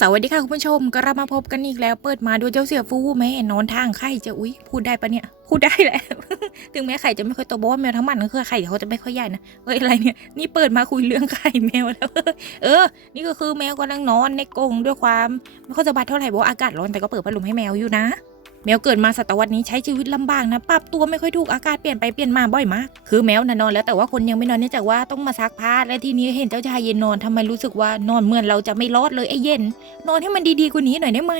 สวัสดีค่ะคุณผู้ชมก็รับมาพบกันอีกแล้ว เปิดมาดูเจ้าเสี่ยฟูแม่นอนทางไข่จะอุ้ยพูดได้ปะเนี่ย พูดได้แหละถึงแม้ไข่จะไม่ค่อยโตบอกว่าแมวทั้งมันก็คือไข่เขาจะไม่ค่อยใหญ่นะเอ้ยอะไรเนี่ยนี่เปิดมาคุยเรื่องไข่แมวแล้ว เออ นี่ก็คือแมวกำลังนอนในกรงด้วยความไม่ค่อยสบายเท่าไหร่เพราะว่าอากาศร้อนแต่ก็เปิดพัดลมให้แมวอยู่นะ แมวเกิดมาศตวรรษนี้ใช้ชีวิตลำบากนะปรับตัวไม่ค่อยถูกอากาศเปลี่ยนไปเปลี่ยนมาบ่อยมากคือแมวน่ะนอนแล้วแต่ว่าคนยังไม่นอนเนื่องจากว่าต้องมาซักผ้าและทีนี้เห็นเจ้าชายเย็นนอนทำไมรู้สึกว่านอนเหมือนเราจะไม่รอดเลยไอ้เย็น นอนให้มันดีๆกว่านี้หน่อยได้ไหม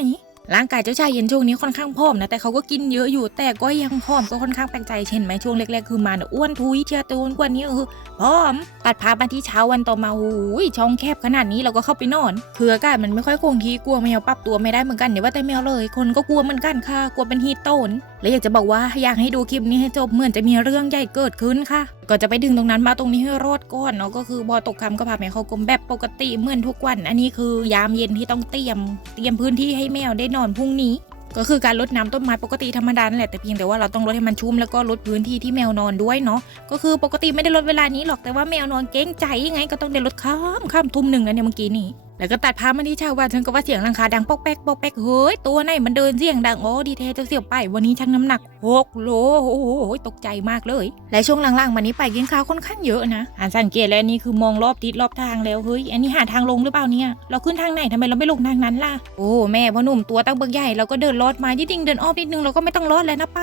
ร่างกายเจ้าชายเย็นช่วงนี้ค่อนข้างผอมนะแต่เขาก็กินเยอะอยู่แต่ก็ยังผอมก็ค่อนข้างแปลกใจเช่นไหมช่วงแรกๆคือมาเนี่ยอ้วนทุยเชียตูนกว่านี้เออผอม ตัดภาพมาที่เช้าวันต่อมาโอ้ยช่องแคบขนาดนี้เราก็เข้าไปนอนเผื่อกาดมันไม่ค่อยคงที่กลัวแมวปรับตัวไม่ได้เหมือนกันเดี๋ยวว่าแต่แมวเลย คนก็กลัวเหมือนกันค่ะกลัวเป็นฮีตโตนและอยากจะบอกว่าอยากให้ดูคลิปนี้ให้จบเหมือนจะมีเรื่องใหญ่เกิดขึ้นค่ะ ก็จะไปดึงตรงนั้นมาตรงนี้ให้รอดก่อนเนาะก็คือพอตกค่ำก็พาแมวเข้ากรงแบบปกติเหมือนทุกวัน อันนี้คือยามเย็นที่ต้องเตรียม เตรียมพื้นที่ให้แมวได้นอนพรุ่งนี้ ก็คือการลดน้ำต้นไม้ปกติธรรมดาแหละแต่เพียงแต่ว่าเราต้องลดให้มันชุ่มแล้วก็ลดพื้นที่ที่แมวนอนด้วยเนาะก็คือปกติไม่ได้ลดเวลานี้หรอกแต่ว่าแมวนอนเก้งใจยังไงก็ต้องได้ลดข้ามข้ามทุ่มหนึ่งแล้วเนี่ยเมื่อกี้นี่ แล้วก็ตัดภามาที่ชาวบ้านฉันก็ว่าเสียงลังคาดังปอกแป๊กปอกแป๊กเฮ้ยตัวไหนมันเดินเสียงดังโอ้ดีเทเจ้าเสี่ยวไป วันนี้ชั่งน้ำหนักหกโลโอ้โหตกใจมากเลย และช่วงหลังๆมานี้ไปกินข้าวค่อนข้างเยอะนะอ่านสังเกตแล้วนี่คือมองรอบทิศรอบทางแล้วเฮ้ยอันนี้หาทางลงหรือเปล่าเนี่ยเราขึ้นทางไหนทำไมเราไม่ลงทางนั้นล่ะโอ้แม่พ่อหนุ่มตัวตั้งเบิกใหญ่เราก็เดินลอดมาที่จริงเดินอ้อมนิดนึงเราก็ไม่ต้องลอดแล้วนะไป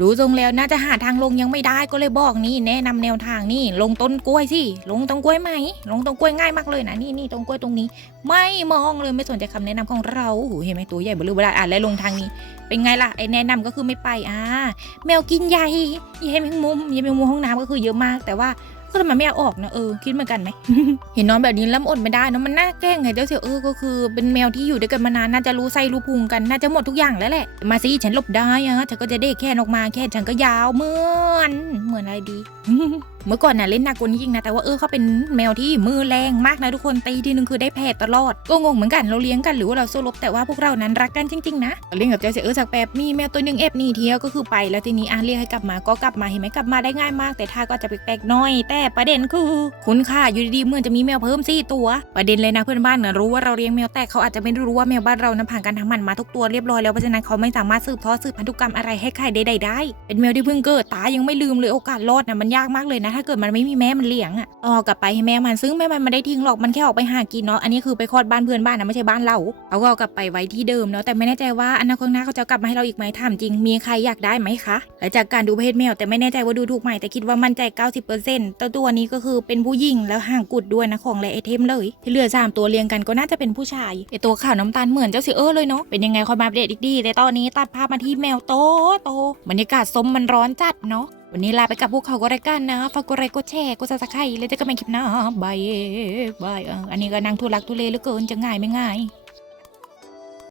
ดูทรงแล้วน่าจะหาทางลงยังไม่ได้ก็เลยบอกนี่แนะนำแนวทางนี่ลงต้นกล้วยสิลงต้นกล้วยไหม ลงต้นกล้วยง่ายมากเลยนะนี่นี่ต้นกล้วยตรงนี้ ไม่มองเลยไม่สนใจคำแนะนำของเราโอ้โหเห็นไหมตัวใหญ่เบลือเบลาอ่านและลงทางนี้ เป็นไงล่ะไอแนะนำก็คือไม่ไปอ่าแมวกินใหญ่ยายแมงมุมยายแมงมุมห้องน้ำก็คือเยอะมาก แต่ว่า ก็ทำไมไม่เอาออกนะเออคิดเหมือนกันไหม เห็นนอนแบบนี้แล้วอดไม่ได้เนอะมันน่าแกล้งไงเจ้าเสี่ยวเออก็คือเป็นแมวที่อยู่ด้วยกันมานานน่าจะรู้ไส้รู้พุงกันน่าจะหมดทุกอย่างแล้วแหละมาสิฉันหลบได้อะฉันก็จะเด็กแค่นออกมาแค่ฉันก็ยาวเหมือนเหมือนอะไรดี เมื่อก่อนน่ะเล่นหนักกว่านี้จริงนะแต่ว่าเออเขาเป็นแมวที่มือแรงมากนะทุกคนตีทีนึงคือได้แผลตลอดก็งงเหมือนกันเราเลี้ยงกันหรือว่าเราสู้รบแต่ว่าพวกเรานั้นรักกันจริงๆนะเล่นกับเจ้าเสี่ยวเอสักแป๊บมีแมวตัวหนึ่งเอฟหนี่เที่ยวก็คือไปแล้วทีนี้อะเรียกให้กลับมาก็กลับมาเห็นไหมกลับมาได้ง่ายมาก แต่ท่าก็จะแปลกๆน้อย แต่ประเด็นคือคุณค่าอยู่ดีๆเมื่อจะมีแมวเพิ่มสี่ตัว ประเด็นเลยนะเพื่อนบ้านนะรู้ว่าเราเลี้ยงแมวแต่เขาอาจจะไม่รู้ว่าแมวบ้านเรานั้นผ่านการทำหมันมาทุกตัวเรียบร้อยแล้วเพราะฉะนั้นเขาไม่สามารถสืบทอดสืบพันธุกรรมอะไรให้ใครใดๆได้ เป็นแมวที่เพิ่งเกิดตายังไม่ลืมเลยโอกาสรอดนะมันยากมากเลยนะถ้าเกิดมันไม่มีแม่มันเลี้ยงอะเอากลับไปให้แม่มันซึ่งแม่มันไม่ได้ทิ้งหรอกมันแค่ออกไปหากินเนาะอันนี้คือไปคลอดบ้านเพื่อนบ้านนะไม่ใช่บ้านเราเอาก็เอากลับไปไว้ที่เดิมเนาะแต่ไม่แน่ใจว่าอนาคตหน้าเขาจะกลับมาให้เราอีกไหมถามจริง มีใครอยากได้ไหมคะและจากการดูเพศแมวแต่ไม่แน่ใจว่าดูถูกไหมแต่คิดว่ามั่นใจ 90%ตัวตัวนี้ก็คือเป็นผู้หญิงแล้วห่างกุดด้วยนะของและไอเทมเลย ที่เหลือสามตัวเรียงกันก็น่าจะเป็นผู้ชายไอตัวขาวน้ำตาลเหมือนเจ้าสิเออเลยเนาะเป็นยังไงคอยมาอัปเดตอีกดีแต่ตอนนี้ตัดภาพมาที่แมวโตโตบรรยากาศสมมันร้อนจัดเนาะ วันนี้ลาไปกับพวกเขาก็รายการนะ ฝากกดไลค์กดแชร์กดซับสไครต์แล้วเจอกันใหม่คลิปหน้าบายบายอออันนี้ก็นั่งทุลักทุเลเหลือเกินจะง่ายไม่ง่าย